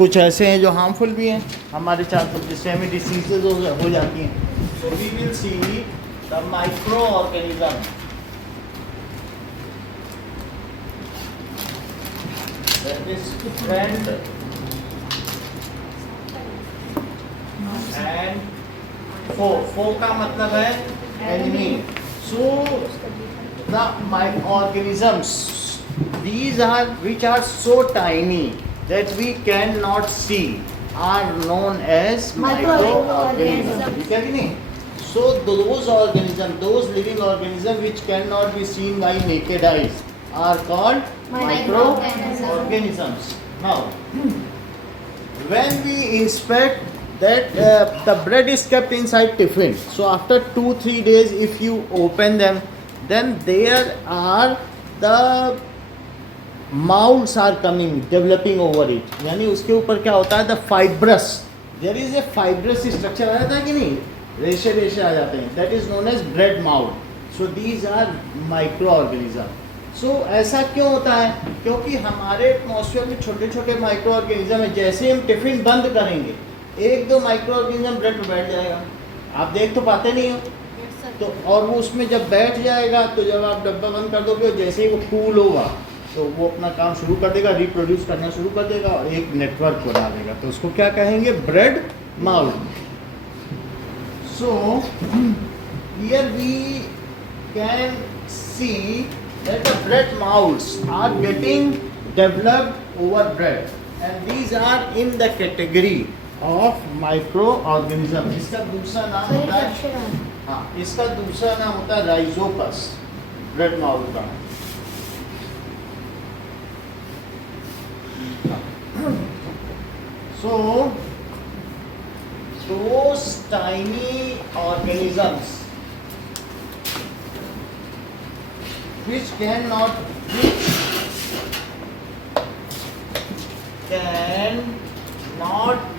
कुछ ऐसे हैं जो हार्मफुल भी हैं हमारे चारों, जिससे हमें डिसीजेज हो जाती हैं। So we will see the microorganism. That is friend and foe का मतलब है enemy. So the microorganisms, these are which are so tiny that we cannot see, are known as microorganisms. ठीक है कि नहीं? So those organisms, those living organisms which cannot be seen by naked eyes are called microorganisms. Now when we inspect that the bread is kept inside tiffin, so after 2-3 days if you open them, then there are the moulds are coming, developing over it. यानी उसके ऊपर क्या होता है, the fibrous, there is a fibrous structure आ जाता है कि नहीं, रेशे रेशे आ जाते हैं, that is known as bread mould. So these are microorganism. So ऐसा क्यों होता है, क्योंकि हमारे एटमॉस्फेयर में छोटे छोटे माइक्रो ऑर्गेनिज्म है। जैसे हम टिफिन बंद करेंगे, 1-2 माइक्रो ऑर्गेनिज्म ब्रेड पर बैठ जाएगा, आप देख तो पाते नहीं हो तो, और वो उसमें जब बैठ जाएगा तो जब आप डब्बा बंद कर दोगे, जैसे ही वो कूल होगा तो वो अपना काम शुरू कर देगा, रिप्रोड्यूस करना शुरू कर देगा और एक नेटवर्क बना देगा, तो उसको क्या कहेंगे, bread mould. So here we can see that the bread moulds are getting developed over bread, and these are in the category of micro organism. इसका दूसरा नाम होता है, हाँ, इसका दूसरा नाम होता है राइजोपस, ब्रेड माउल्ड का। So those tiny organisms which cannot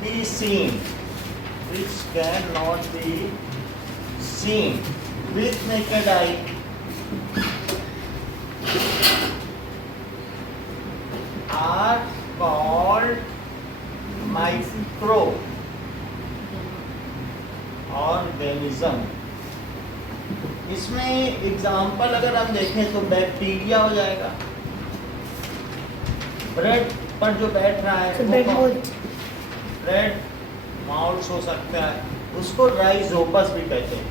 be seen, which cannot be seen with naked eye, are called microorganism. इसमें एग्जाम्पल अगर हम देखें तो बैक्टीरिया हो जाएगा, ब्रेड पर जो बैठ रहा है ब्रेड माउल्ड्स हो सकता है, उसको राइजोपस भी कहते हैं।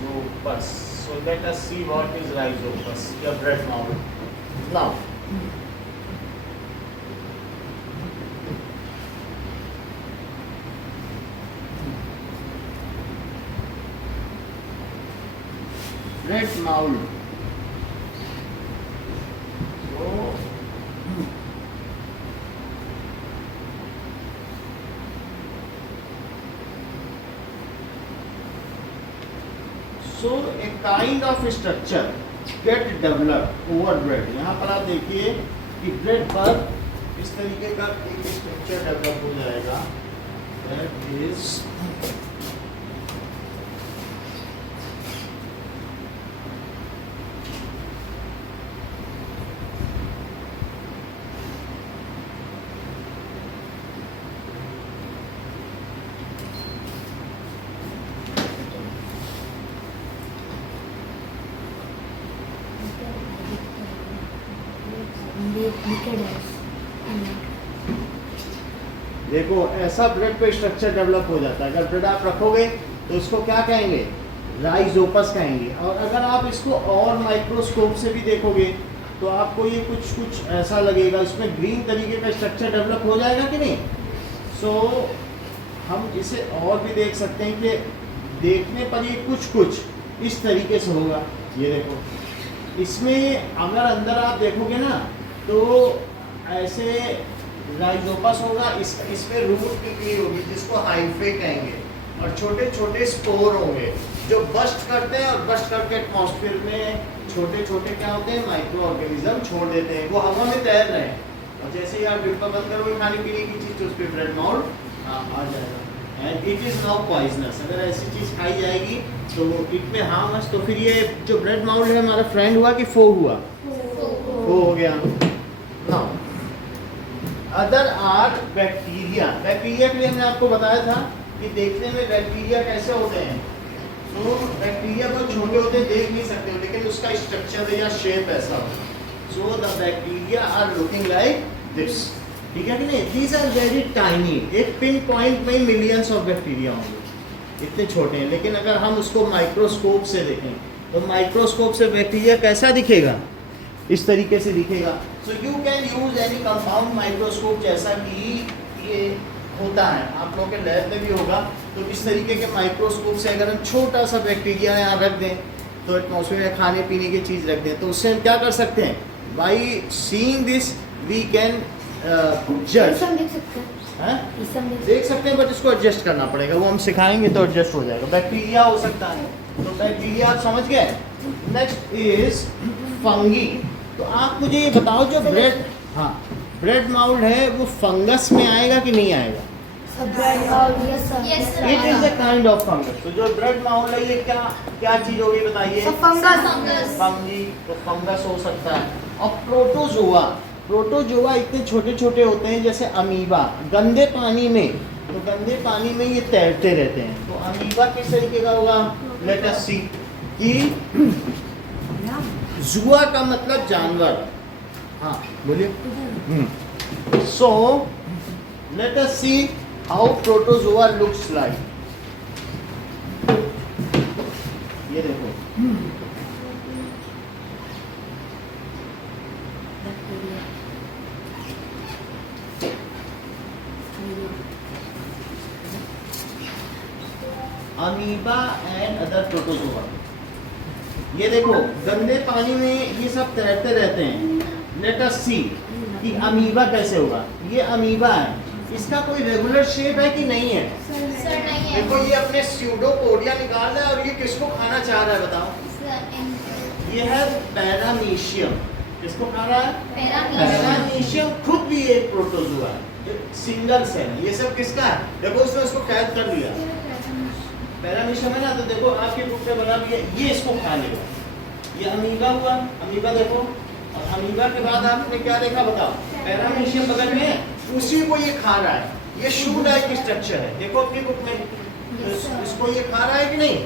Rhizopus. So let us see what is rhizopus, your bread mould. Now, bread mould. So a kind of structure get developed over bread. यहाँ पर आप देखिए कि ब्रेड पर इस तरीके का एक स्ट्रक्चर डेवलप हो जाएगा, that is देखो ऐसा ब्रेड पे स्ट्रक्चर डेवलप हो जाता है। अगर ब्रेड आप रखोगे तो इसको क्या कहेंगे, राइजोपस कहेंगे। और अगर आप इसको और माइक्रोस्कोप से भी देखोगे तो आपको ये कुछ ऐसा लगेगा, इसमें ग्रीन तरीके का स्ट्रक्चर डेवलप हो जाएगा कि नहीं। सो हम इसे और भी देख सकते हैं कि देखने पर ये कुछ इस तरीके से होगा। ये देखो इसमें अगर अंदर आप देखोगे ना तो ऐसे राइजोपस होगा, इसमें रूट निकली होगी जिसको हाइफे कहेंगे, और छोटे छोटे स्पोर होंगे जो बस्ट करते हैं, और बस्ट करके एटमॉस्फेयर में छोटे छोटे क्या होते हैं, माइक्रो ऑर्गेनिज्म छोड़ देते हैं। वो हवा में तैर रहे हैं, और जैसे ही आप डिब्बा बंद करोगे खाने पीने की चीज़ तो उस पर ब्रेड माउल्ड आ जाएगा। And it is now poisonous. अगर ऐसी चीज़ खाई जाएगी तो इट में हार्म अस। तो फिर ये जो ब्रेड माउल्ड है हमारा फ्रेंड हुआ कि फो हुआ? फो हो गया। Now other are bacteria. Bacteria के लिए हमने आपको बताया था कि देखने में बैक्टीरिया कैसे होते हैं। तो बैक्टीरिया बहुत छोटे होते हैं, देख नहीं सकते हो, लेकिन उसका स्ट्रक्चर या शेप ऐसा हो। So the bacteria are looking like this, ठीक है कि नहीं? These are very tiny. एक पिन पॉइंट में मिलियंस ऑफ बैक्टीरिया होंगे, इतने छोटे हैं। लेकिन अगर हम उसको माइक्रोस्कोप से देखें तो माइक्रोस्कोप से बैक्टीरिया कैसा दिखेगा? इस तरीके से दिखेगा। So you can use any compound microscope, जैसा कि ये होता है, आप लोगों के लैब में भी होगा। तो इस तरीके के माइक्रोस्कोप से अगर हम छोटा सा बैक्टीरिया यहाँ रख दें, तो एटमॉस्फेयर में खाने पीने की चीज़ रख दें, तो उससे हम क्या कर सकते हैं? By seeing this we can जज। देख सकते हैं, बट इसको एडजस्ट करना पड़ेगा। वो हम सिखाएंगे तो एडजस्ट हो जाएगा। बैक्टीरिया हो सकता है, तो बैक्टीरिया आप समझ गए। Next is fungi. तो आप मुझे ये बताओ, जो ब्रेड, हाँ, ब्रेड माउल्ड है वो फंगस में आएगा कि नहीं आएगा? It is a kind of fungus. तो जो ब्रेड माउल्ड है ये क्या चीज होगी बताइए? फंगस। फंगी, तो फंगस हो सकता है। और प्रोटोजोआ, प्रोटोजोआ इतने छोटे छोटे होते हैं जैसे अमीबा, गंदे पानी में। तो गंदे पानी में ये तैरते रहते हैं। तो अमीबा किस तरीके का होगा? लेट अस सी कि जुआ का मतलब जानवर। हाँ बोलिए। सो let us see how protozoa looks like. ये देखो, अमीबा एंड अदर प्रोटोजोआ। ये देखो, गंदे पानी में ये सब तैरते रहते हैं। लेट अस सी कि अमीबा कैसे होगा। ये अमीबा है, इसका कोई रेगुलर शेप है कि नहीं है? सर नहीं है। देखो ये अपने स्यूडोपोडिया निकाल रहा है, और ये किसको खाना चाह रहा है बताओ? ये है पैरामीशियम। किसको खा रहा है? पैरामीशियम खुद भी एक प्रोटोजोआ है, सिंगल सेल। ये सब किसका है? देखो उसने उसको कैद कर लिया। पैरामीशियम है ना, तो देखो आपके बुक में बना भी है, ये इसको खा लेगा। ये अमीबा हुआ, अमीबा देखो। और अमीबा के बाद आपने क्या देखा बताओ? पैरामीशियम बगल में, उसी को ये खा रहा है। ये शू लाइक स्ट्रक्चर है, देखो अपनी बुक में। तो इसको ये खा रहा है कि नहीं?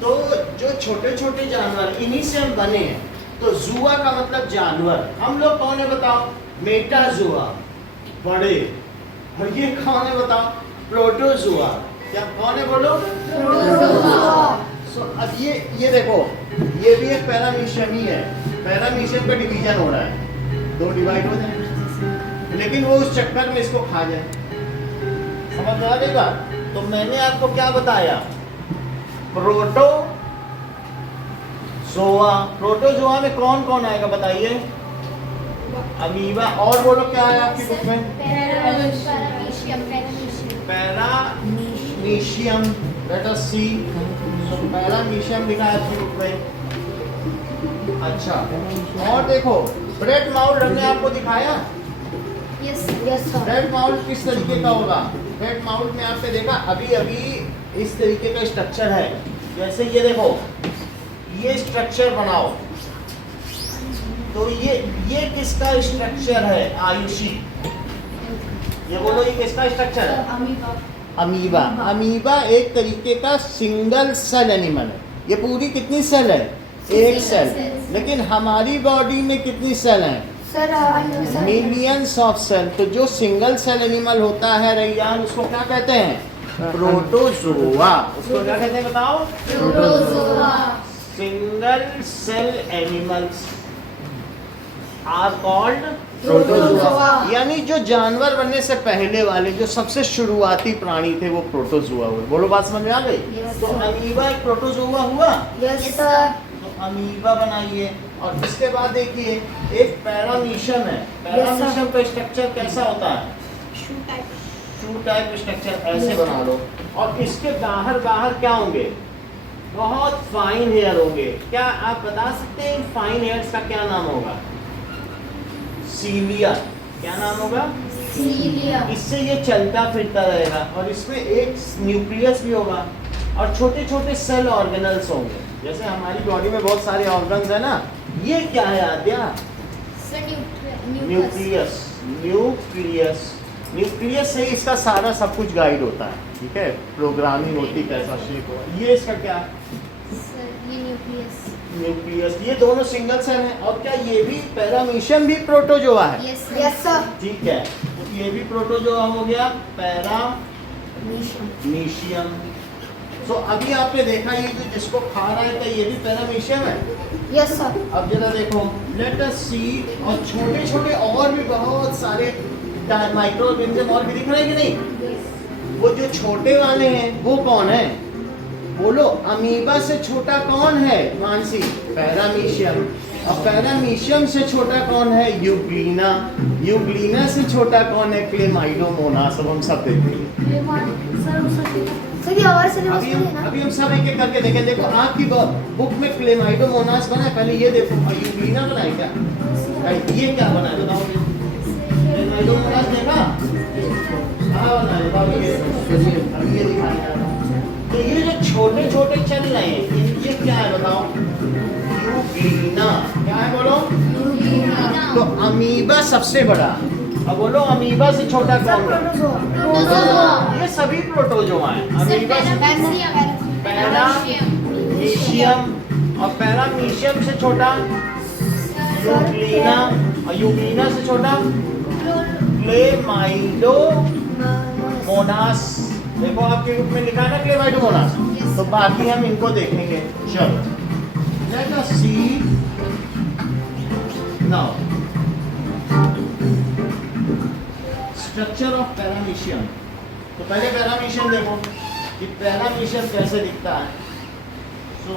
तो जो छोटे छोटे जानवर, इन्हीं से हम बने हैं। तो जुआ का मतलब जानवर। हम लोग कौन है बताओ? मेटाजुआ, बड़े। और ये कौन है बताओ? प्रोटोजुआ। क्या कौन है बोलो? सो अब ये देखो, ये भी एक पैरामीशियम ही है। पैरामीशियम का डिवीजन हो रहा है, 2 डिवाइड हो जाए, लेकिन वो उस चक्कर में इसको खा जाए। समझ में आ गई बात? तो मैंने आपको क्या बताया? प्रोटोजोआ। प्रोटोजोआ में कौन कौन आएगा बताइए? अमीबा, और बोलो क्या है आपकी बुक में? पैरामीशियम। लेट अस सी। तो पैरामीशियम लिखा है आपकी बुक में। अच्छा, और देखो ब्रेड माउल्ड हमने आपको दिखाया। ब्रेड माउल्ड किस तरीके का होगा? ब्रेड माउल्ड में आपने देखा अभी अभी इस तरीके का स्ट्रक्चर है। जैसे ये देखो, ये स्ट्रक्चर बनाओ, तो ये किसका स्ट्रक्चर है? आयुषी, ये बोलो, ये किसका स्ट्रक्चर है? अमीबा। अमीबा एक तरीके का सिंगल सेल एनिमल है। ये पूरी कितनी सेल है? एक सेल। लेकिन हमारी बॉडी में कितनी सेल हैं? Millions of cell. तो जो सिंगल सेल एनिमल होता है रैयान, उसको क्या कहते हैं? प्रोटोजोआ। उसको क्या कहते हैं बताओ? Protozoa. Single cell animals are called protozoa. यानी जो जानवर बनने से पहले वाले, जो सबसे शुरुआती प्राणी थे, वो प्रोटोजोआ हुए। बोलो बात समझ में आ गई? तो अमीबा एक प्रोटोजोआ हुआ। तो अमीबा बनाइए। और इसके बाद देखिए एक पैरामीशियम है। पैरामीशियम का स्ट्रक्चर कैसा होता है? शू टाइप स्ट्रक्चर। ऐसे बना लो। और इसके बाहर क्या होंगे? बहुत फाइन हेयर होंगे। क्या आप बता सकते हैं इन फाइन हेयर्स का क्या नाम होगा? सीलिया। क्या नाम होगा? सीलियम। इससे ये चलता फिरता रहेगा और इसमें एक न्यूक्लियस भी होगा और छोटे छोटे सेल ऑर्गेनल्स होंगे। जैसे हमारी बॉडी में बहुत सारे ऑर्गन्स है ना, ये क्या है आद्या? न्यूक्लियस। न्यूक्लियस न्यूक्लियस से इसका सारा सब कुछ गाइड होता है, ठीक है, प्रोग्रामिंग होती कैसा शेप होगा। ये इसका क्या? ये न्यूक्लियस। न्यूक्लियस। ये दोनों सिंगल सेल हैं। और क्या ये भी पैरामीशियम भी प्रोटोजोआ है? Yes sir. ठीक है, तो ये भी प्रोटोजोआ हो गया, पैरामीशियम। तो अभी आपने देखा ये जो जिसको खा रहा है क्या ये भी पैरामीशियम है? Yes sir. अब जरा देखो, लेट अस सी। और छोटे छोटे और भी बहुत सारे माइक्रो ऑर्गेनिज्म और भी दिख रहे हैं कि नहीं? वो जो छोटे वाले हैं वो कौन है? बोलो, अमीबा से छोटा कौन है मानसी? पैरामीशियम। और पैरामीशियम से छोटा कौन है? यूग्लिना। यूग्लिना से छोटा कौन है? क्लेमाइडोमोनास। अब हम सब देखेंगे। अभी हम सब एक एक करके देखें। देखो आपकी बुक में क्लेमाइडोमोनास बना है, पहले ये देखो। और यूग्लिना बना है क्या? ये क्या बना है बताओ? क्लेमाइडोमोनास देखा? हाँ बना है। अभी ये दिखाया। तो ये जो छोटे छोटे चल रहे हैं ये क्या है बताओ? यूग्लिना। क्या है बोलो? तो अमीबा सबसे बड़ा। अब बोलो अमीबा से छोटा कौन है? प्रोटोजोआ। ये सभी प्रोटोजोआ हैं। अमीबा से पैरामीशियम और पैरामीशियम से छोटा यूग्लिना और यूग्लिना से छोटा क्लेमाइडोमोनास। देखो आपके बुक में लिखा है ना क्लेमाइडोमोनास। तो बाकी हम इनको देखेंगे। चलो let us see now structure of paramecium. तो पहले पैरामीशियम देखो कि पैरामीशियम कैसे दिखता है। सो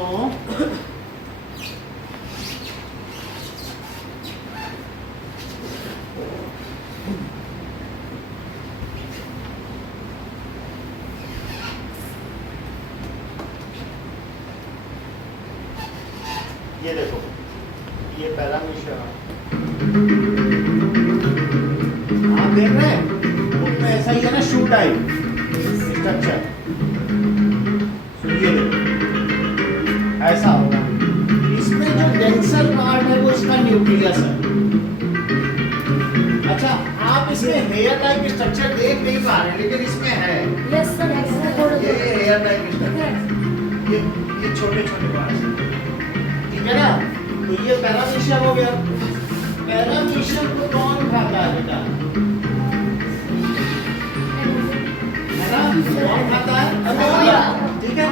ये देखो, ये पैरामीशियम आप देख रहे हैं उसमें ऐसा ही है ना, शू टाइप स्ट्रक्चर। ये देखो ऐसा होगा। इसमें जो डेंसर पार्ट है वो इसका न्यूक्लियस है। अच्छा, आप इसमें हेयर टाइप स्ट्रक्चर देख नहीं पा रहे लेकिन इसमें है। Yes sir. ये हेयर टाइप स्ट्रक्चर, ये छोटे छोटे पार्ट, ठीक है ना। तो ये पैरामीशियम हो गया। पैरामीशियम को कौन खाता है बेटा? है ना, कौन खाता है? अमीबा। ठीक है।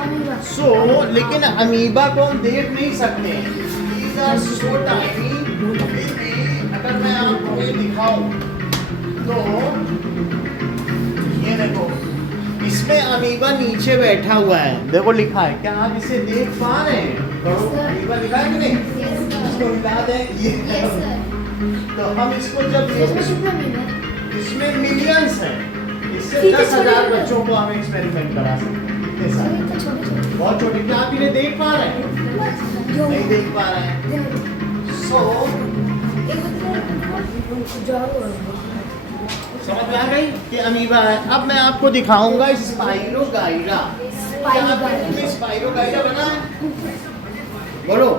सो लेकिन अमीबा को हम देख नहीं सकते। These are so tiny। फिर भी अगर मैं आपको ये दिखाऊं तो ये देखो, इसमें अमीबा नीचे बैठा हुआ है। देखो लिखा है, क्या आप इसे देख पा रहे हैं? अमीबा लिखा है कि नहीं? इसको मिटा दें ये। तो हम इसको जब इसमें मिलियंस है, इससे 10,000 बच्चों को हम एक्सपेरिमेंट करा सकते हैं। इतने सारे बहुत छोटे। क्या आप इन्हें देख पा रहे हैं? नहीं देख पा रहे हैं। सो समझ में आ गई कि अमीबा है। अब मैं आपको दिखाऊंगा स्पाइरोगाइरा। स्पाइरोगाइरा बना है? बोलो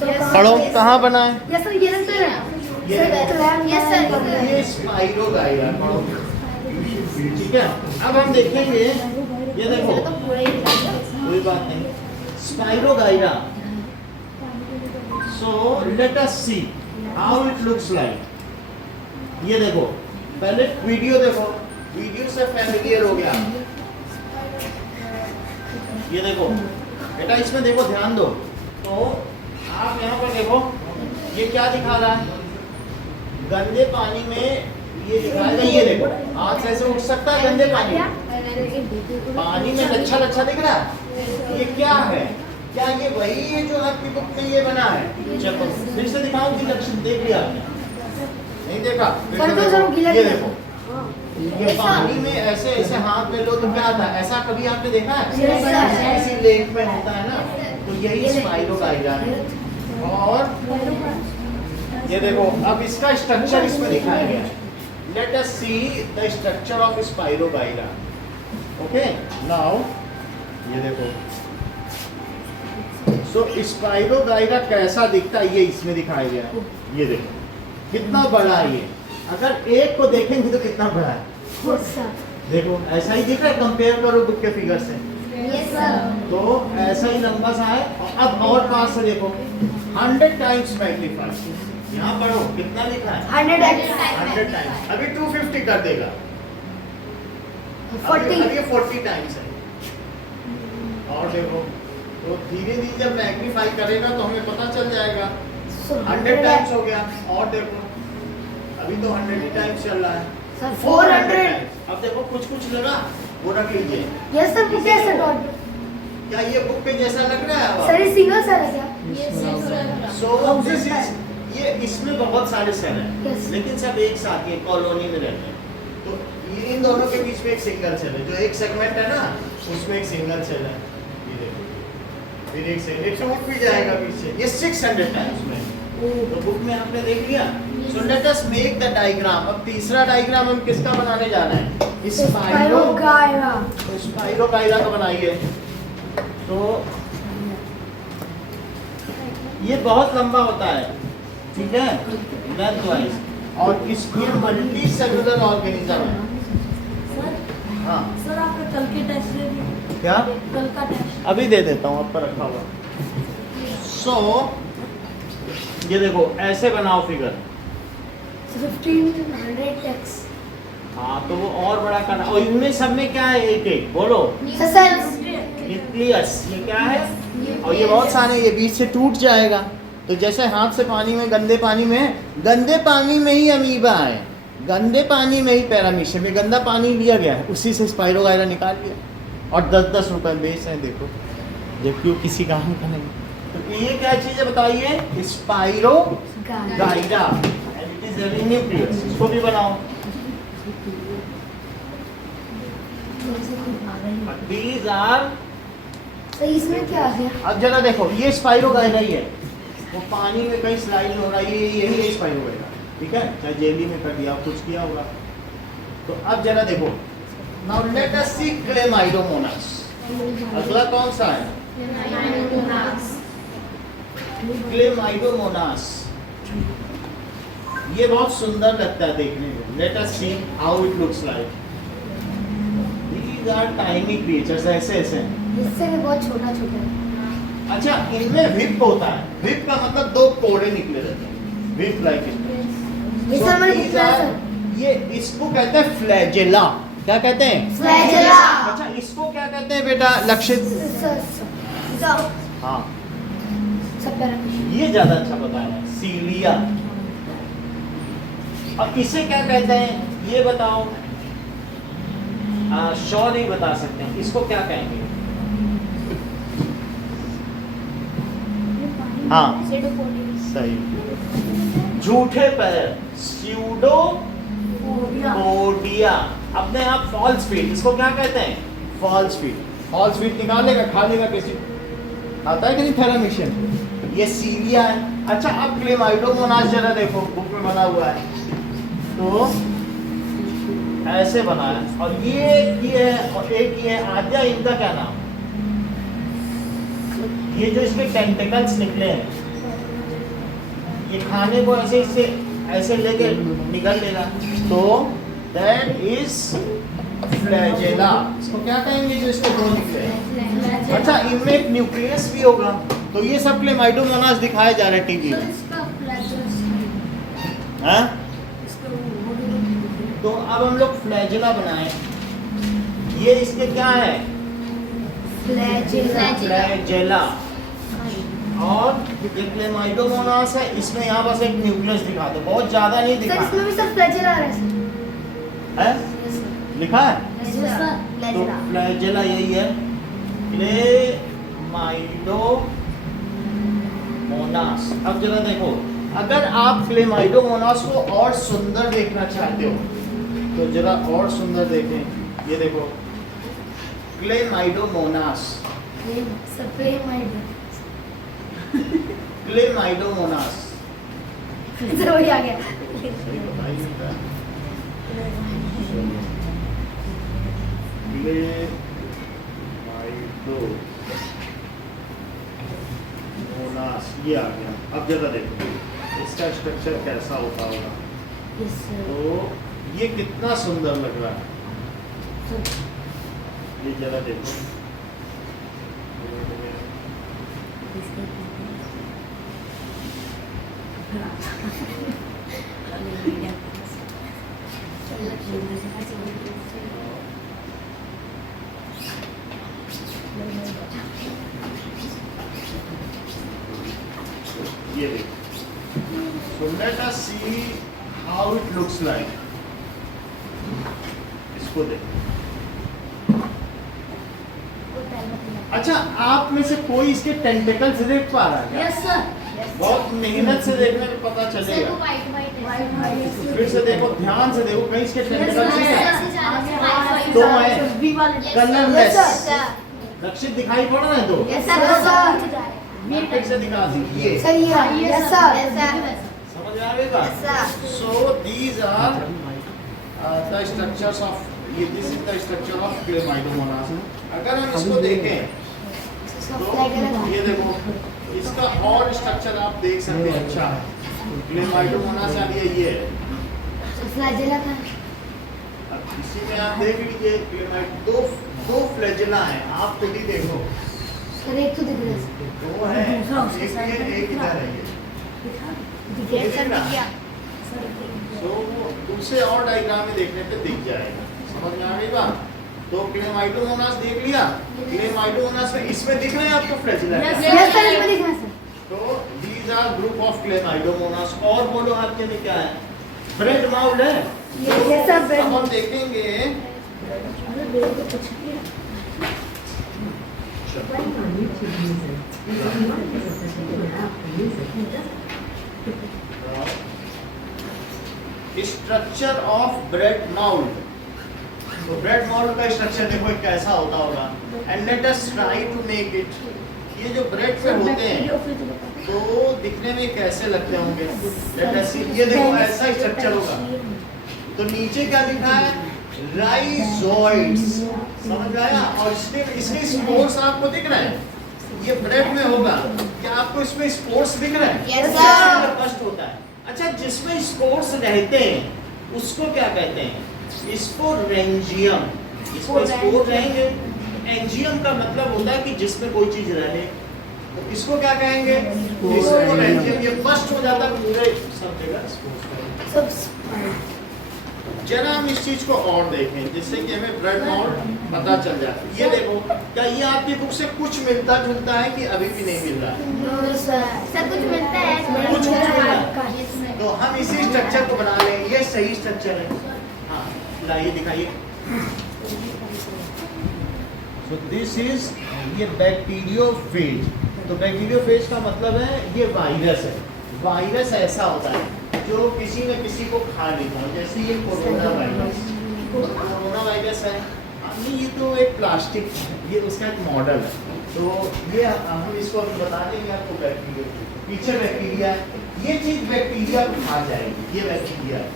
पढ़ो, कहाँ बना है? ये स्पाइरोगाइरा पढ़ो, ठीक है। अब हम देखेंगे, ये देखो कोई बात नहीं, spirogyra. So let us see how it looks like. ये देखो, पहले वीडियो देखो, वीडियो से फैमिलियर हो गया। ये देखो बेटा, इसमें देखो, ध्यान दो। तो आप यहाँ पर देखो, ये क्या दिखा रहा है? गंदे पानी में ये दिखाएगा। ये देखो, हाथ से ऐसे उठ सकता है गंदे पानी में। पानी में लच्छा लच्छा दिख रहा है। ये क्या है? क्या ये वही है जो आपकी बुक में ये बना है? चलो फिर से दिखाऊं कि लक्षण देख लिया आपने? नहीं देखा? ये देखो, ये पानी में ऐसे ऐसे हाथ में लो तो क्या आता है? ऐसा कभी आपने देखा है? ऐसी लेक में होता है ना, तो यही स्पाइरोगाइरा है। और ये देखो, अब इसका स्ट्रक्चर इसमें दिखाया गया है। let us see the structure of Spirogyra. Okay, now ये देखो, so Spirogyra कैसा दिखता है ये इसमें दिखाया गया है। ये देखो कितना बड़ा है ये, अगर एक को देखेंगे तो कितना बड़ा है, Yes, sir. देखो ऐसा ही दिख रहा है, कंपेयर करो बुक के फिगर से, Yes, sir. तो ऐसा ही लंबा सा है। अब और पास से देखो, 100 टाइम्स मैग्नीफाइड, यहाँ पढ़ो कितना लिखा है, 100 100 टाइम्स, अभी 250 कर देगा, 40. अभी ये 40 टाइम्स है। और देखो, तो धीरे धीरे जब मैग्नीफाई करेगा तो हमें पता चल जाएगा। 100 टाइम्स हो गया, और देखो अभी तो 100 टाइम्स चल रहा है। Sir, 400 400. टाइम्स। अब देखो कुछ कुछ लगा, वो रख लीजिए। Yes, sir. बुक कैसे डॉट? क्या ये बुक पे जैसा लग रहा है अब? सर ये सिंगल सर है क्या? So this is, ये इसमें बहुत सारे सेल हैं, Yes. लेकिन सब एक साथ ये कॉलोनी में रहते हैं। तो ये इन दोनों के बीच में एक सिंगल सेल है, जो एक सेगमेंट है ना उसमें एक सिंगल सेल है। ये देखो, फिर एक सेल, ये टूट भी जाएगा पीछे। ये 600 टाइम्स में, तो बुक में आपने देख लिया। So let us make the diagram। अब तीसरा डायग्राम हम किसका बनाने जा रहे हैं? Spirogyra. स्पाइरोगाइरा का बनाइए। तो ये बहुत लंबा होता है, ठीक है, लेंथ वाइज, और इसके मल्टी सेलुलर ऑर्गेनिज्म है। हाँ सर आपका कल के टेस्ट ले लीजिए। क्या, कल का टेस्ट अभी दे देता हूँ, आप पर रखा हुआ। सो ये देखो ऐसे बनाओ फिगर। 1500 x. हाँ तो वो और बड़ा करना, और इनमें सब में क्या है, एक एक बोलो। Cells. न्यूक्लियस, ये क्या है, और ये बहुत सारे, ये बीच से टूट जाएगा। तो जैसे हाथ से पानी में, गंदे पानी में ही अमीबा है, गंदे पानी में ही पैरामीशियम में गंदा पानी लिया गया है, उसी से स्पाइरोगाइरा निकाल लिया, और 10-10 रुपए बेच रहे हैं। देखो जबकि वो किसी काम का नहीं। तो ये क्या चीज़ है बताइए, spirogyra, it is very nucleus. इसको भी बनाओ। These are, तो इसमें क्या है? अब जरा देखो, ये स्पाइरोगाइरा ही है, वो पानी में कहीं स्लाइड हो रहा है, यही है स्पाइरोगाइरा, ठीक है, चाहे जेली में कर दिया, कुछ किया होगा। तो अब जरा देखो, नाउ लेट अस सी क्लेमाइडोमोनास। अगला कौन सा है, क्लेमाइडोमोनास। ये बहुत सुंदर लगता है देखने में। Late us see how it looks like. These are tiny creatures, ऐसे इससे भी बहुत छोटा है। अच्छा, इनमें विप होता है, विप का मतलब 2 कोड़े निकले रहते हैं, विप लाइक। ये सर मैंने बुक किया सर। ये इसको कहते हैं फ्लैजेला। क्या कहते हैं, फ्लैजेला। अच्छा इसको क्या कहते हैं बेटा लक्षित? हाँ ये ज्यादा अच्छा बताया, सीलिया। अब इसे क्या कहते हैं ये बताओ। शो नहीं बता सकते हैं, इसको क्या कहेंगे? हाँ सही, झूठे पैर, स्यूडोपोडिया। अपने आप फॉल्स फीट, इसको क्या कहते हैं, फॉल्स फीट। फॉल्स फीट निकालेगा, खा लेगा किसी, आता है कि नहीं थैलामिशियन। ये सीलिया है। अच्छा अब क्लेमाइडोमोनास जरा देखो, बुक में बना हुआ है, तो ऐसे बना है, और ये है, और एक ये आद्या, इनका क्या नाम, ये जो इसके टेंटिकल्स निकले हैं, ये खाने को ऐसे इससे ऐसे लेके निकल लेगा, तो दैट इज फ्लैजेला। इसको क्या कहेंगे जो इसके 2 निकले हैं? अच्छा इनमें एक न्यूक्लियस भी होगा। तो ये सब क्लेमाइडोमोनास दिखाया जा रहा है टीवी में। हाँ? तो अब हम लोग फ्लैजेला बनाए। ये इसके क्या है, फ्लैजेला। और ये क्लेमाइडोमोनास है, इसमें यहाँ बस एक न्यूक्लियस दिखा दो, बहुत ज्यादा नहीं सर दिखा इसमें भी सब फ्लैजेला है है, लिखा है। तो फ्लैजेला। फ्लैजेला यही है, क्लेमाइडोमोनास। अब जरा देखो, अगर आप क्लेमाइडोमोनास को और सुंदर देखना चाहते हो तो जरा और सुंदर देखें। ये देखो क्लेमाइडोमोनास, क्लेमाइडोमोनास। सर वही आ गया। ग्लेमाइडोमोनास ये आ गया। अब जरा देखो इसका स्ट्रक्चर कैसा होता होगा। यस सर तो ये कितना सुंदर लग रहा है, ये जरा देखो। ये देखो। So let us see how it looks like. इसको देखो। अच्छा, आप में से कोई इसके टेंटिकल्स देख पा रहा है क्या? यस सर बहुत मेहनत से देखने में पता चलेगा। फिर से देखो, ध्यान से देखो, कहीं इसके टेंटिकल्स नहीं है। दो हैं, कलरलेस। रक्षित दिखाई पड़ रहे हैं दो। यस सर फिर से दिखा दीजिए। सर ये यस सर समझ आ गई बात? So these are the structures of this is the structure of Chlamydomonas. अगर हम इसको देखें तो ये देखो, इसका और स्ट्रक्चर आप देख सकते हैं। अच्छा है Chlamydomonas ये है। फ्लैजेला था अब इसी में आप देख लीजिए दो फ्लैजेला हैं, आप खुद ही देखो। सर एक तो दिख रहा है दो है, एक इधर है ये। तो दूसरे और डायग्राम में देखने पे दिख जाएगा। समझ में आ गई बात? तो क्लेमाइडोमोनास देख लिया। क्लेमाइडोमोनास में इसमें दिख रहे हैं आपको फ्लैजेला? यस सर इसमें दिख रहा है सर। तो these are group of chlamydomonas. और बोलो आपके में क्या है? ब्रेड माउल्ड है। यस सर अब हम देखेंगे। Structure of bread mould. तो ब्रेड माउल्ड का स्ट्रक्चर देखो कैसा होता होगा। And let us try to make it. ये जो ब्रेड पे होते हैं तो दिखने में कैसे लगते होंगे? लेट अस सी। ये देखो ऐसा स्ट्रक्चर होगा। तो नीचे क्या लिखा है? राइजोइड्स। समझ आया? और इसमें स्पोर्स आपको दिख रहे हैं। ये ब्रेड में होगा। क्या आपको इसमें स्पोर्स दिख रहे हैं? Yes sir. फर्स्ट होता है। अच्छा, जिसमें स्पोर्स रहते हैं उसको क्या कहते हैं? स्पोरेंजियम। इसमें स्पोर रहेंगे। एंजियम का मतलब होता है कि जिसमें कोई चीज रहे, तो इसको क्या कहेंगे? स्पोरेंजियम। ये फर्स्ट हो जाता है पूरे सब जगह स्पोर्स। जरा हम इस चीज को और देखें जिससे कि हमें ब्रेड माउल्ड पता चल जाए। ये देखो, क्या ये आपकी बुक से कुछ मिलता जुलता है कि अभी भी नहीं मिल रहा है? नो सर कुछ मिलता है। कुछ मिलता है। तो हम इसी स्ट्रक्चर को बना लें। ये सही स्ट्रक्चर है। हाँ, लाइए दिखाइए। So this is ये बैक्टीरियोफेज। तो बैक्टीरियोफेज का मतलब है ये वायरस है। वायरस ऐसा होता है जो किसी न किसी को खा लेता है। जैसे ये कोरोना वायरस। कोरोना वायरस है। नहीं, ये तो एक प्लास्टिक, ये उसका एक मॉडल है। तो ये हम इसको बता देंगे आपको। बैक्टीरिया पीछे बैक्टीरिया है। ये चीज बैक्टीरिया को खा जाएगी। ये बैक्टीरिया है।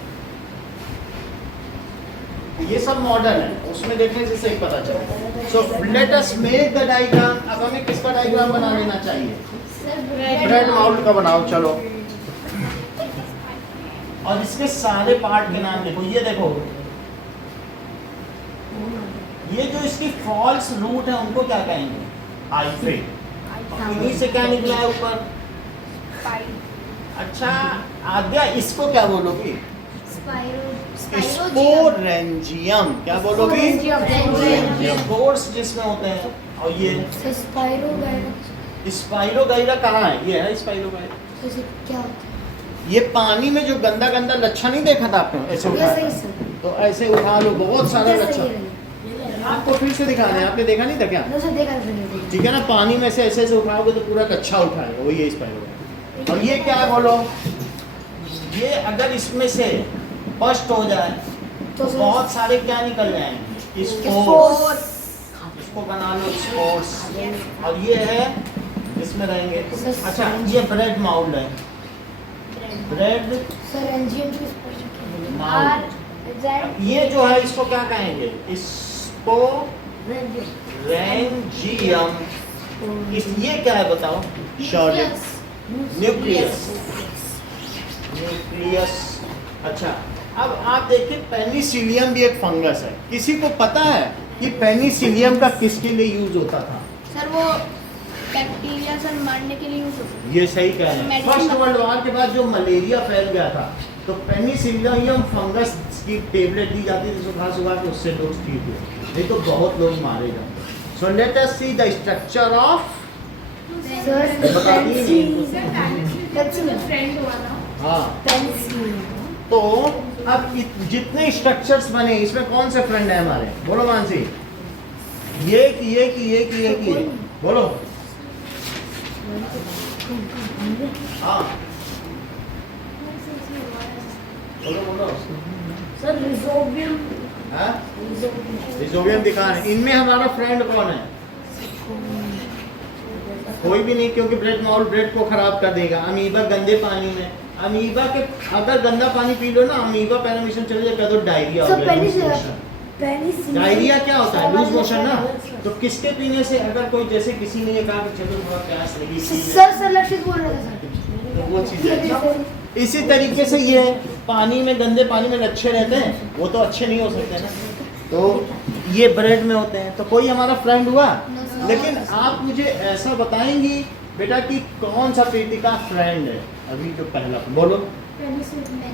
ये सब मॉडल है, उसमें देखने से सही पता चलेगा। सो let us make the diagram. अब हमें किसका डायग्राम बना लेना चाहिए? ब्रेड माउल्ड का बनाओ। चलो, और इसके सारे पार्ट के नाम देखो। ये देखो, ये जो इसकी फॉल्स रूट है उनको क्या कहेंगे? हाइफे। इन्हीं से क्या निकला है ऊपर? अच्छा, आज्ञा इसको क्या बोलोगी? स्पोरेंजियम। क्या बोलोगी? स्पोर्स जिसमें होते हैं। और ये स्पाइरोगाइरा कहाँ है? ये है स्पाइरोगाइरा। क्या होता है? ये पानी में जो गंदा गंदा लच्छा नहीं देखा था आपने? ऐसे उठा, तो ऐसे उठा लो, बहुत सारा लच्छा। आपको फिर से दिखा दें, आपने देखा नहीं था क्या? ठीक है ना, पानी में से ऐसे ऐसे उठाओगे तो पूरा कच्चा उठाएगा, वही है स्पाइरोगाइरा। और ये क्या है बोलो? ये अगर इसमें से बस्ट हो जाए तो बहुत सारे क्या निकल जाएंगे? स्पोर्स। इसको बना लो स्पोर्स। और ये है, इसमें रहेंगे। अच्छा, ये ब्रेड माउल्ड है। ब्रेड सर एंजियम की माउल्ड। ये जो है इसको क्या कहेंगे, इसको रेंजियम। ये क्या है बताओ? Short nucleus. न्यूक्लियस। अच्छा, अब आप देखिए पेनिसिलियम भी एक फंगस है। किसी को पता है कि पेनिसिलियम का किसके लिए यूज होता था? सर वो बैक्टीरिया से मारने के लिए यूज होता है। ये सही कह रहे हैं। Medicine फर्स्ट का- वर्ल्ड वॉर के बाद जो मलेरिया फैल गया था तो पेनिसिलियम फंगस की टेबलेट दी जाती थी सुबह सुबह के, उससे लोग ठीक हुए, नहीं तो बहुत लोग मारे जाते। सो let us see the structure of. Friend हुआ ना। हाँ, तो अब जितने स्ट्रक्चर्स बने इसमें कौन से फ्रेंड है हमारे? बोलो मानसी। ये बोलो। हाँ बोलो। सर रिजोबियम हाँ, रिजोबियम दिखा रहे हैं। इनमें हमारा फ्रेंड कौन है? कोई भी नहीं, क्योंकि ब्रेड माउल ब्रेड को खराब कर देगा। अमीबा गंदे पानी में, अमीबा के अगर गंदा पानी पी लो ना, अमीबा पैरामीशन चले जाए तो डायरिया हो गया। डायरिया क्या होता है? लूज मोशन ना। तो किसके पीने से? अगर कोई जैसे किसी ने ये कहा कि चलो थोड़ा प्यास लगी, सर लक्षित बोल रहे थे तो वो चीज है। इसी तरीके से ये पानी में, गंदे पानी में अच्छे रहते हैं, वो तो अच्छे नहीं हो सकते ना, तो ये ब्रेड में होते हैं। तो कोई हमारा फ्रेंड हुआ? लेकिन आप मुझे ऐसा बताएंगी बेटा कि कौन सा प्रीति का फ्रेंड है? अभी जो पहला बोलो।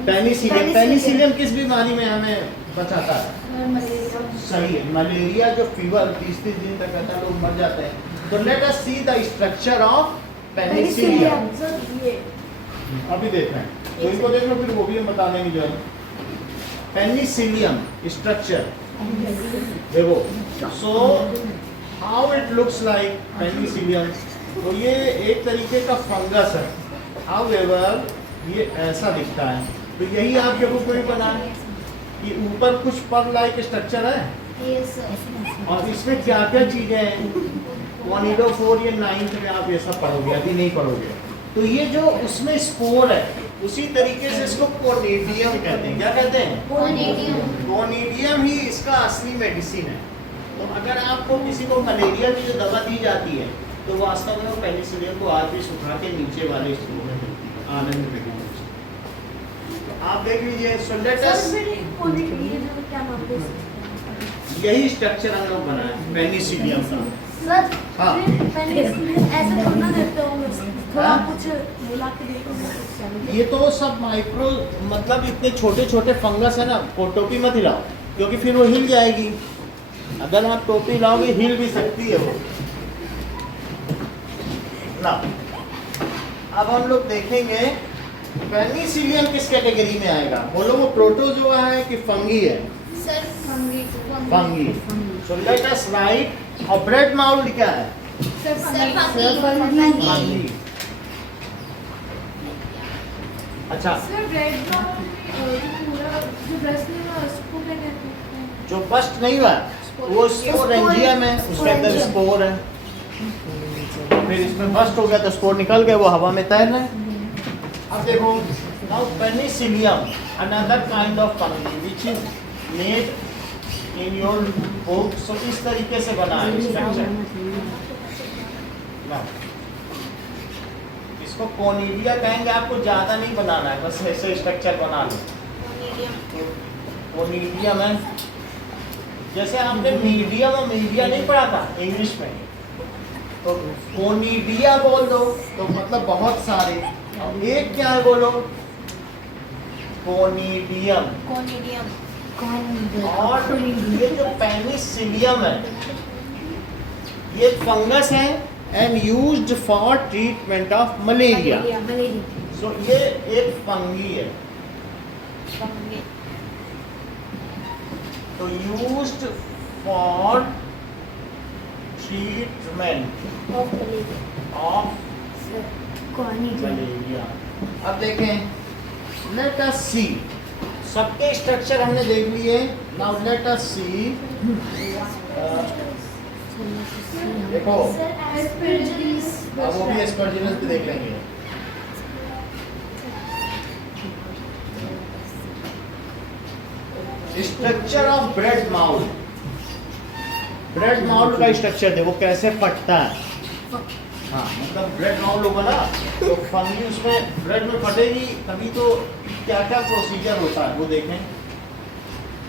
पेनिसिलियम। पेनिसिलियम किस बीमारी में हमें बचाता है? सही है, मलेरिया जो फीवर 30-30 दिन तक रहता है, लोग मर जाते हैं। तो late us see the structure of Penicillium. Sir ये अभी देख रहे हैं तो इनको देख लो, फिर वो भी हम बता देंगे जो है। पेनिसिलियम स्ट्रक्चर देखो। So how it looks like Penicillium. तो ये एक तरीके का फंगस है, हाउएवर ये ऐसा दिखता है। तो यही आपके बुक में बना है कि ऊपर कुछ पर लाइक स्ट्रक्चर है और इसमें क्या क्या चीजें हैं। 104 या 9th में आप ये सब पढ़ोगे, अभी नहीं पढ़ोगे। तो ये जो उसमें स्पोर है, उसी तरीके से इसको कोनिडियम कहते हैं। क्या कहते हैं? कोनिडियम ही इसका असली मेडिसिन है। तो अगर आपको किसी को मलेरिया की जो दवा दी जाती है तो वास्तव में वो पेनिसिलियम को आज भी सुखा के नीचे वाले स्टोर में मिलती है, आनंद में। तो आप देख लीजिए। सो लेट अस, क्या नाम है? यही स्ट्रक्चर हम लोग बनाए पेनिसिलियम का। सर हाँ। ऐसे थोड़ा देते होंगे, थोड़ा हाँ? कुछ मिला के देखो। ये तो सब माइक्रो, मतलब इतने छोटे छोटे फंगस है ना। को टोपी मत हिलाओ क्योंकि फिर वो हिल जाएगी। अगर आप टोपी हिलाओगे हिल भी सकती है वो ना। अब हम लोग देखेंगे पेनिसिलियम किस कैटेगरी में आएगा। बोलो, वो प्रोटोजोआ है कि फंगी है? फंगी। सो लेट अस राइट। और ब्रेड माउल्ड क्या है? फंगी। अच्छा, सर ब्रेड का पूरा जो ब्रेस्ट में है उसको क्या कहते हैं? जो बस्ट नहीं हुआ वो स्पोर रेंजियम है, उसके अंदर स्पोर है। फिर इसमें बस्ट हो गया तो स्पोर निकल गए, वो हवा में तैर रहे हैं। अब देखो, now penicillium another kind of fungi which is made in your book. So इस तरीके से बना है स्ट्रक्चर। इसको कोनिडिया कहेंगे। आपको ज्यादा नहीं बनाना है, बस ऐसे स्ट्रक्चर बना लो। कोनिडियम है। जैसे आपने मीडियम और मीडिया नहीं पढ़ा था इंग्लिश में, तो कोनिडिया बोल दो तो मतलब बहुत सारे। एक क्या है बोलो? कोनिडियम। और ये जो पेनिसिलियम है ये फंगस है and used for treatment of malaria. So ये एक फंगी है। तो used for treatment of malaria. अब देखें, लेट अस सी। सबके स्ट्रक्चर हमने देख लिए। नाउ लेट अस सी। देखो, अब वो भी एस्परजिलस पे देख लेंगे। Structure of bread mould. Bread mould का स्ट्रक्चर देखो कैसे फटता है। हाँ मतलब ब्रेड माउल्ड होगा ना तो फंगी उसमें ब्रेड में फटेगी, तभी तो क्या क्या प्रोसीजर होता है वो देखें।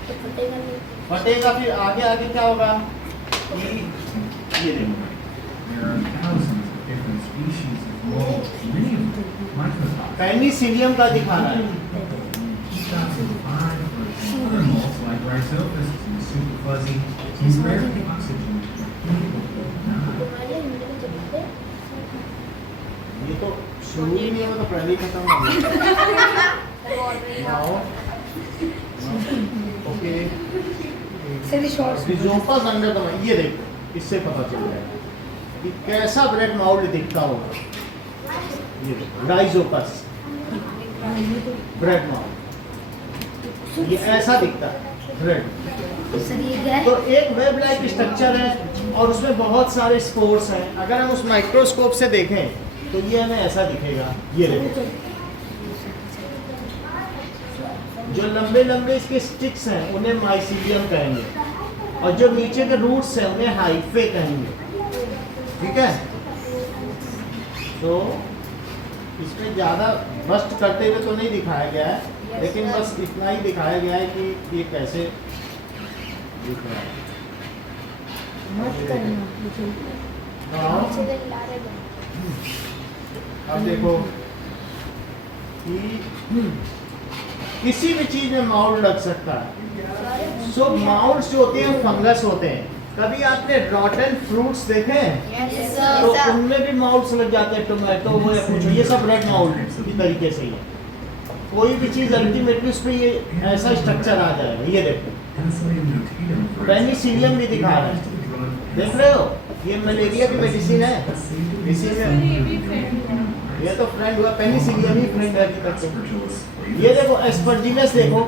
तो फटेगा नहीं। फटेगा फिर आगे आगे क्या होगा कि ये देखो There are thousands of different species of mold, many of them micropods. Penicillium का दिखाना है। 2005, other molds like Rhizopus and super fuzzy use rare oxygen to तुम्हारे हिंदी में जब ये तो शुरू ही नहीं हुआ तो पहले ही खत्म हो गया। आओ। Okay Rhizopus under the mind, ये देखो इससे पता चल जाएगा कि कैसा ब्रेड माउल्ड दिखता होगा। ये देखो राइजोपस ब्रेड माउल्ड, ये ऐसा दिखता है ब्रेड। सर ये क्या है? तो एक वेब लाइक स्ट्रक्चर है और उसमें बहुत सारे स्पोर्स हैं। अगर हम उस माइक्रोस्कोप से देखें तो ये हमें ऐसा दिखेगा। ये देखो जो लंबे लंबे इसके स्टिक्स हैं उन्हें माइसीलियम कहेंगे और जो नीचे के रूट्स हैं उन्हें हाइफे कहेंगे। ठीक है, तो इसमें ज़्यादा बस्ट करते हुए तो नहीं दिखाया गया है, लेकिन बस इतना ही दिखाया गया है कि ये कैसे दिख रहा है। हाँ, अब देखो कि किसी भी चीज में माउल्ड लग सकता है। सो माउल्ड्स जो होते हैं फंगस होते हैं। कभी आपने रॉटन फ्रूट्स देखे हैं? तो उनमें भी माउल्ड्स लग जाते हैं, टोमेटो हो या कुछ हो, ये सब रेड माउल्ड की तरीके से ही है। कोई भी चीज अल्टीमेटली उस पर ये ऐसा स्ट्रक्चर आ जाएगा। ये देखो पेनिसिलियम भी दिखा रहा है, देख रहे हो? ये मलेरिया की मेडिसिन है, इसी में ये तो फ्रेंड हुआ, पेनिसिलियम ही फ्रेंड है अभी तक तो। ये देखो एस्परजिलस देखो,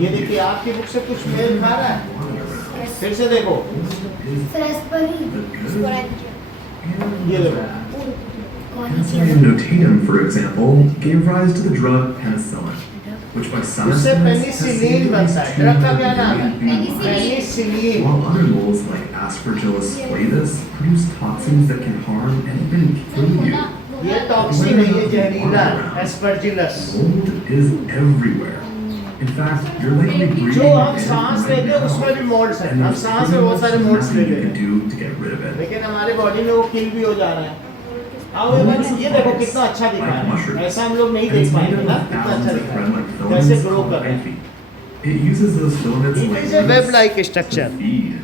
ये देखिए आपकी बुक से कुछ मेल खा रहा है। फिर से देखो ये देखो Penicillium notatum, for example, gave rise to the drug penicillin, which by some उससे estimates has पेनिसिलिन saved बनता है। ड्रग का क्या नाम है? Penicillin. while other molds like Aspergillus flatus produce toxins that can harm and even kill you. ये toxin है, ये जहरीला है, Aspergillus. Mold is everywhere. In fact, you're likely breathing जो हम in सांस right लेते हैं now, उसमें भी मोल्ड्स हैं। and हम there's सांस में बहुत सारे pretty much मोल्ड्स nothing लेते you can हैं, do to get rid of it. लेकिन हमारे बॉडी में वो किल भी हो जा रहा है। आओ ये बात, ये देखो कितना अच्छा दिखा है। ऐसा हम लोग नहीं And it's देख made पाएंगे up ना, of कितना thousands अच्छा of दिखा thread-like है, कैसे filaments ग्रो called कर रहा है। hyphae. It uses those filaments It like is a web-like roots structure. to feed.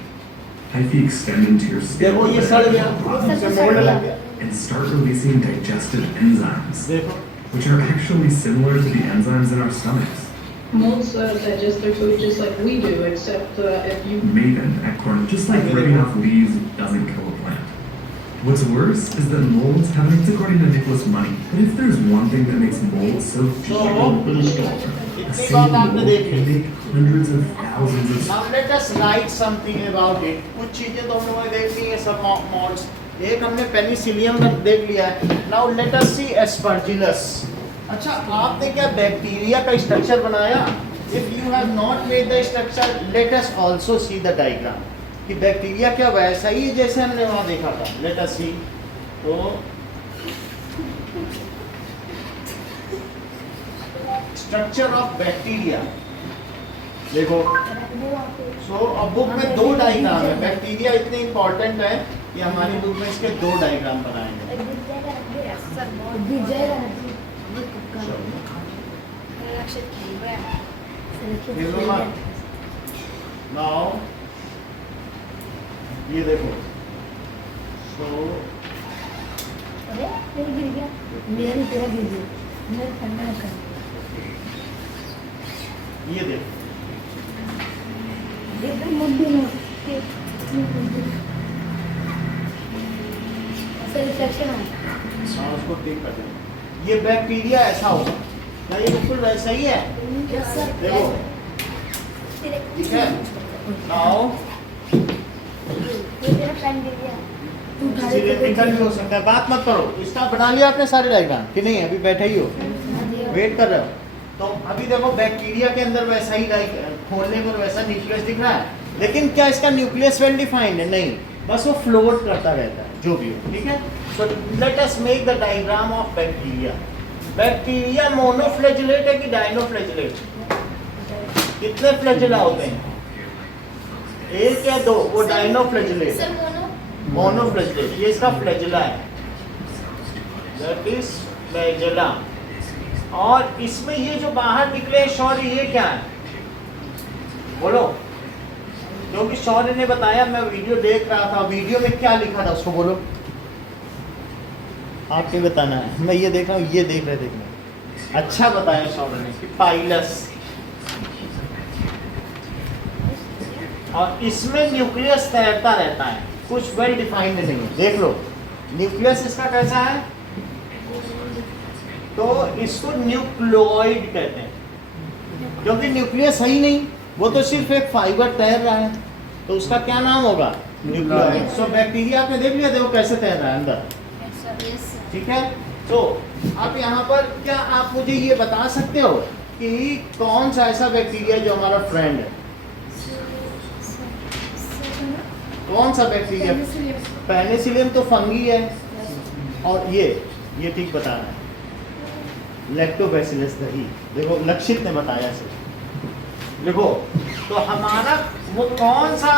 Hyphae extend into your skin देखो ये सड़ गया, इससे मोल्ड लग गया। and start releasing digestive enzymes, देखो which are actually similar to the enzymes in our stomachs. Molds digest their food just like we do, except if you Maven at corn, just like ripping off leaves doesn't kill a plant. What's worse is that molds have an, it's according to Nicholas Money, but if there's one thing that makes molds so difficult, a इतनी single बात आपने mold देख can Lee. make hundreds of thousands of Now let us write something about it. कुछ चीजें तो हम लोगों ने देख ली है सब मोल्ड्स। एक हमने पेनिसिलियम का देख लिया है। Now let us see aspergillus. अच्छा आपने क्या बैक्टीरिया का स्ट्रक्चर बनाया? If you have not made the structure, let us also see the diagram. कि बैक्टीरिया क्या वैसा ही जैसे हमने वहाँ देखा था। Let us see. तो स्ट्रक्चर ऑफ बैक्टीरिया देखो। सो अब बुक में दो डायग्राम है। बैक्टीरिया इतने इंपॉर्टेंट है कि हमारी बुक में इसके दो डायग्राम बनाएंगे। नाउ ये देखो। सो ये देखो हाँ उसको ठीक कर देंगे। ये बैक्टीरिया ऐसा होगा क्या? ये बिल्कुल वैसा ही है। देखो ठीक है। नाउ सिलेंड्रिकल भी हो सकता है। बात मत करो। इसका बना लिया आपने सारे डायग्राम कि नहीं? अभी बैठे ही हो, वेट कर रहे हो? तो अभी देखो बैक्टीरिया के अंदर वैसा ही खोलने पर वैसा न्यूक्लियस दिख रहा है, लेकिन क्या इसका न्यूक्लियस वेल डिफाइंड है? नहीं, बस वो फ्लोट करता रहता है जो भी हो, ठीक है। So let us make the diagram of bacteria. Bacteria monoflagellate है कि डायनोफ्लैजेलेट? कितने फ्लैजेला होते हैं? एक या दो? वो डायनोफ्लैजेलेट सर है। मोनो मोनोफ्लैजेलेट, ये इसका फ्लैजेला है, दैट इज फ्लैजेला। और इसमें ये जो बाहर निकले शौर्य, ये क्या है? बोलो, क्योंकि शौर्य ने बताया, मैं वीडियो देख रहा था, वीडियो में क्या लिखा था उसको बोलो, आपके बताना है। मैं ये देख रहा हूँ, ये देख रहे देखना, अच्छा बताया शौर्य ने कि पाइलस, और इसमें न्यूक्लियस तैरता रहता है, कुछ वेल डिफाइंड नहीं है। देख लो न्यूक्लियस इसका कैसा है, तो इसको न्यूक्लियोइड कहते हैं, क्योंकि न्यूक्लियस है ही नहीं, वो तो सिर्फ एक फाइबर तैर रहा है, तो उसका क्या नाम होगा? न्यूक्लियोइड। सो बैक्टीरिया आपने देख लिया, देखो कैसे तैर रहा है अंदर, ठीक है। तो अब यहाँ पर क्या आप मुझे ये बता सकते हो कि कौन सा ऐसा बैक्टीरिया जो हमारा फ्रेंड है? कौन सा बैक्टीरिया? पेनिसिलियम तो फंगी है, और ये ठीक बता रहा है, लैक्टोबैसिलस दही। देखो लक्षित ने बताया से, देखो तो हमारा वो कौन सा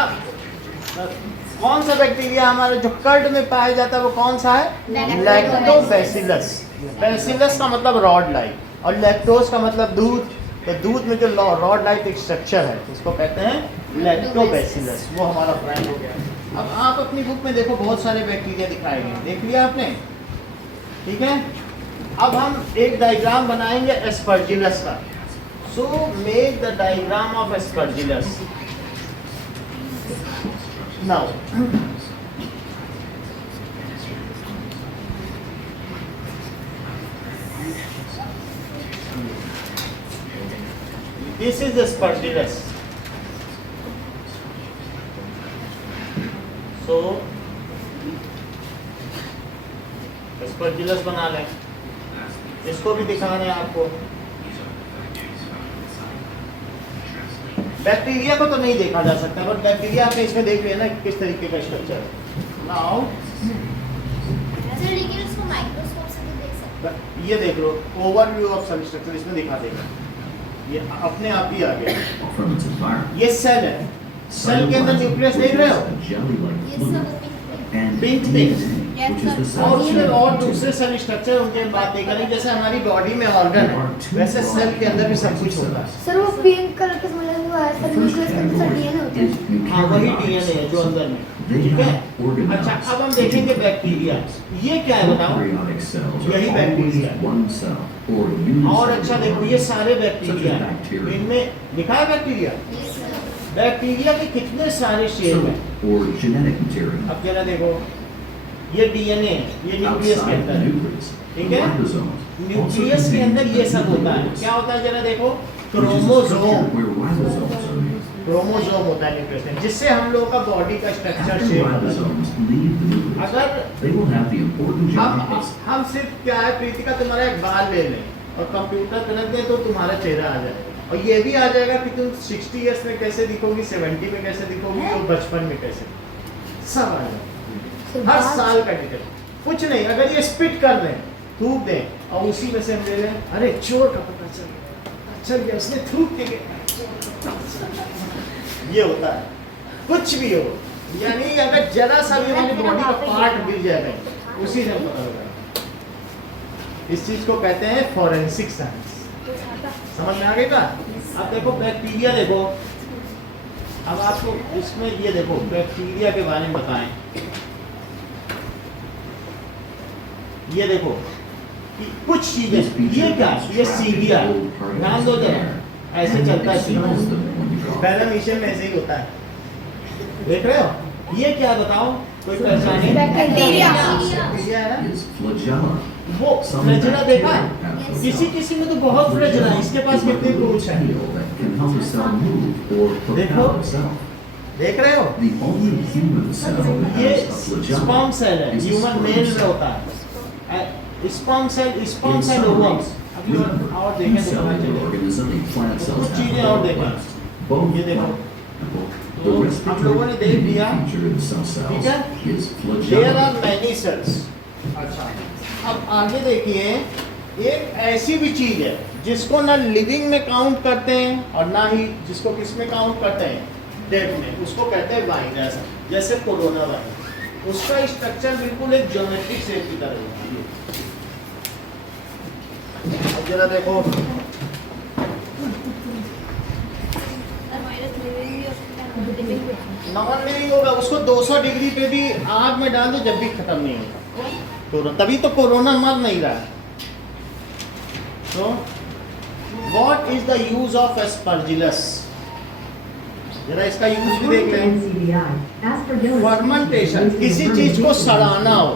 बैक्टीरिया हमारे जो कर्ड में पाया जाता है, वो कौन सा है? लैक्टोबैसिलस। बैसिलस का मतलब रॉड लाइक, और लैक्टोज का मतलब दूध, तो दूध में जो रॉड लाइक एक स्ट्रक्चर है, उसको कहते हैं लैक्टोबैसिलस, वो हमारा फ्रेंड हो गया। अब आप अपनी बुक में देखो, बहुत सारे बैक्टीरिया दिखाए गए, देख लिया आपने, ठीक है। अब हम एक डायग्राम बनाएंगे एस्परजिलस का। So make the diagram of Aspergillus now. This is aspergillus. So aspergillus बना लें, इसको भी दिखा रहे हैं आपको। बैक्टीरिया को तो नहीं देखा जा सकता, बट बैक्टीरिया आपने इसमें देख लिया ना किस तरीके का स्ट्रक्चर है। नाउ सर लेकिन उसको माइक्रोस्कोप से तो देख सकते हैं। ये देख लो, ओवरव्यू ऑफ सेल स्ट्रक्चर इसमें दिखा देगा, ये अपने आप ही आ गया। From its environment. ये सेल है, सेल के अंदर न्यूक्लियस देख रहे हो, ये सब And Pink DNA, Yes, which is the sir. और cell उसमें और structure. दूसरे सेल स्ट्रक्चर उनके बात नहीं करें, जैसे हमारी बॉडी में ऑर्गन है, वैसे सेल के अंदर भी सब कुछ होता है। सर वो पिंक कलर के समझ लो है सर, न्यूक्लियस के अंदर डीएनए होता है। हाँ वही डीएनए है जो अंदर में, ठीक है। अच्छा अब हम देखेंगे बैक्टीरिया, ये क्या है बताओ? Eukaryotic cells are यही always बैक्टीरिया है। one cell or unicellular. और अच्छा देखो ये सारे बैक्टीरिया हैं, इनमें लिखा है बैक्टीरिया। बैक्टीरिया के कितने सारे शेप हैं? Or genetic material. अब जरा देखो, ये डीएनए है, ये न्यूक्लियस के Outside अंदर the है, nucleus, ठीक the है। ribosomes also न्यूक्लियस के अंदर contain ये सब होता है, nucleus, क्या होता है जरा देखो, which is the structure chromosome. where ribosomes are made. Chromosome होता है न्यूक्लियस में, जिससे हम लोग का बॉडी का स्ट्रक्चर After शेप होता है। ribosomes leave the nucleus, अगर they will have the important genetic base. हम सिर्फ क्या है प्रीतिका, तुम्हारा एक बाल ले लें और कंप्यूटर पे रख दें तो तुम्हारा चेहरा आ जाएगा, और ये भी आ जाएगा कि तुम 60 इयर्स में कैसे दिखोगी, 70 में कैसे दिखोगी, और बचपन में कैसे, सब आ जाएगा, हर साल का डिटेल। कुछ नहीं, अगर ये स्पिट कर दें, थूक दें, और उसी में से हम ले लें, अरे चोर का पता चल गया उसने थूक के गया, ये होता है। कुछ भी हो, यानी अगर जरा सा भी हमारी बॉडी का पार्ट गिर जाएगा, उसी से पता होगा। इस चीज को कहते हैं फॉरेंसिक साइंस। समझ में आ गई का? अब देखो बैक्टीरिया देखो, अब आपको इसमें ये देखो बैक्टीरिया के बारे में बताएं। ये देखो कि कुछ चीजें, ये क्या, ये सीढ़िया, ध्यान दो जरा, ऐसे चलता है सीढ़िया, पैरामीशियन में ऐसे ही होता है, देख रहे हो? ये क्या बताओ, कोई पहचाने? बैक्टीरिया। बैक्टीरिया है, Is flagella. वो फ्लैजेला देखा है? किसी किसी में तो बहुत फ्लैजेला है, इसके पास कितने पूंछ है, That can help the cell move or देखो। propel itself. देख रहे हो? The only human cell that ये has a flagella sperm cell है, is a human sperm male में cell. होता है। Sperm cell ovums. अब चीज़ें और देखें तो पता चलेगा। organism in plant cells कुछ चीज़ें have और more देखें। blast. Both ये देखो। the तो हम respiratory लोगों ने देख लिया। feature of the cell ठीक cells है? is There are flagellum. many cells. अच्छा, अब आगे देखिए, एक ऐसी भी चीज है जिसको ना लिविंग में काउंट करते हैं और ना ही जिसको किस में काउंट करते हैं, डेड में। उसको कहते हैं वायरस, जैसे कोरोना वायरस। उसका स्ट्रक्चर बिल्कुल एक ज्योमेट्रिक शेप की तरह होता है। अब जरा देखो, नॉन लिविंग होगा, उसको 200 डिग्री पे भी आग में डाल दो जब भी खत्म नहीं होगा कोरोना। तभी तो कोरोना मर नहीं रहा है। तो what is the use of Aspergillus? जरा इसका यूज भी देख लें। फर्मेंटेशन, किसी चीज को सड़ाना हो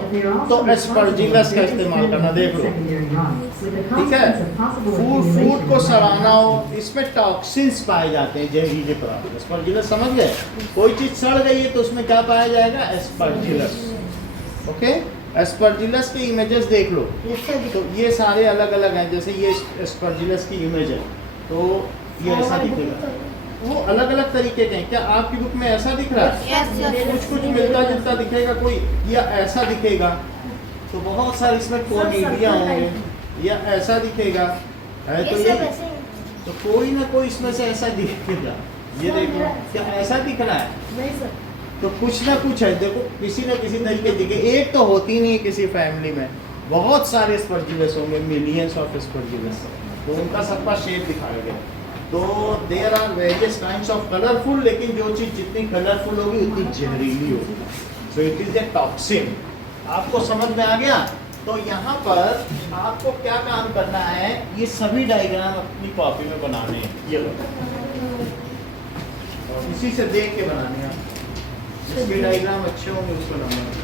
तो एस्परजिलस का इस्तेमाल करना। देख लो, ठीक है। फूड को सड़ाना हो, इसमें टॉक्सिन्स पाए जाते हैं, जहरीले पदार्थ। एस्परजिलस समझ गए? कोई चीज सड़ गई है तो उसमें क्या पाया जाएगा? एस्परजिलस। ओके, एस्परजिलस के इमेजेस देख लो। तो ये सारे अलग अलग हैं। जैसे ये एस्परजिलस की इमेज है तो ये ऐसा दिखेगा। वो अलग अलग तरीके के हैं। क्या आपकी बुक में ऐसा दिख रहा है? कुछ कुछ मिलता जुलता दिखेगा, कोई या ऐसा दिखेगा। तो बहुत सारे इसमें कोनिडिया होंगे, या ऐसा दिखेगा है। तो ये तो कोई ना कोई इसमें से ऐसा दिखेगा। ये देखो, क्या ऐसा दिख रहा है? नहीं सर। तो कुछ ना कुछ है। देखो, किसी न किसी तरीके दिखे। एक तो होती नहीं है किसी फैमिली में, बहुत सारे एस्परजिलस होंगे, मिलियंस ऑफ एस्परजिलस। तो उनका सबका शेप दिखाया गया। तो there are various kinds of colourful, लेकिन जो चीज़ जितनी कलरफुल होगी उतनी जहरीली होगी। So it is a toxin. आपको समझ में आ गया? तो यहाँ पर आपको क्या काम करना है, ये सभी डायग्राम अपनी कॉपी में बनाने हैं। ये लो, और इसी से देख के बनाने हैं। जिसके डायग्राम अच्छे होंगे उसको नंबर।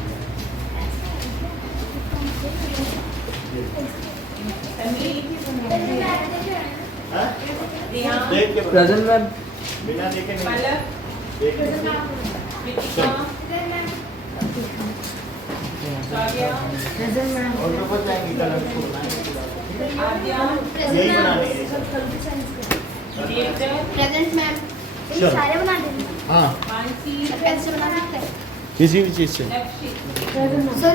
हाँ? देख के प्रेजेंट मैम। बिना देखे नहीं। देख के। और जो बच जाएंगी कलर को यही बनानी है। प्रेजेंट मैम, चलो। सारे बना देंगे। हाँ, कैसे बना सकते हैं? किसी भी चीज़ से। Present ma'am. सर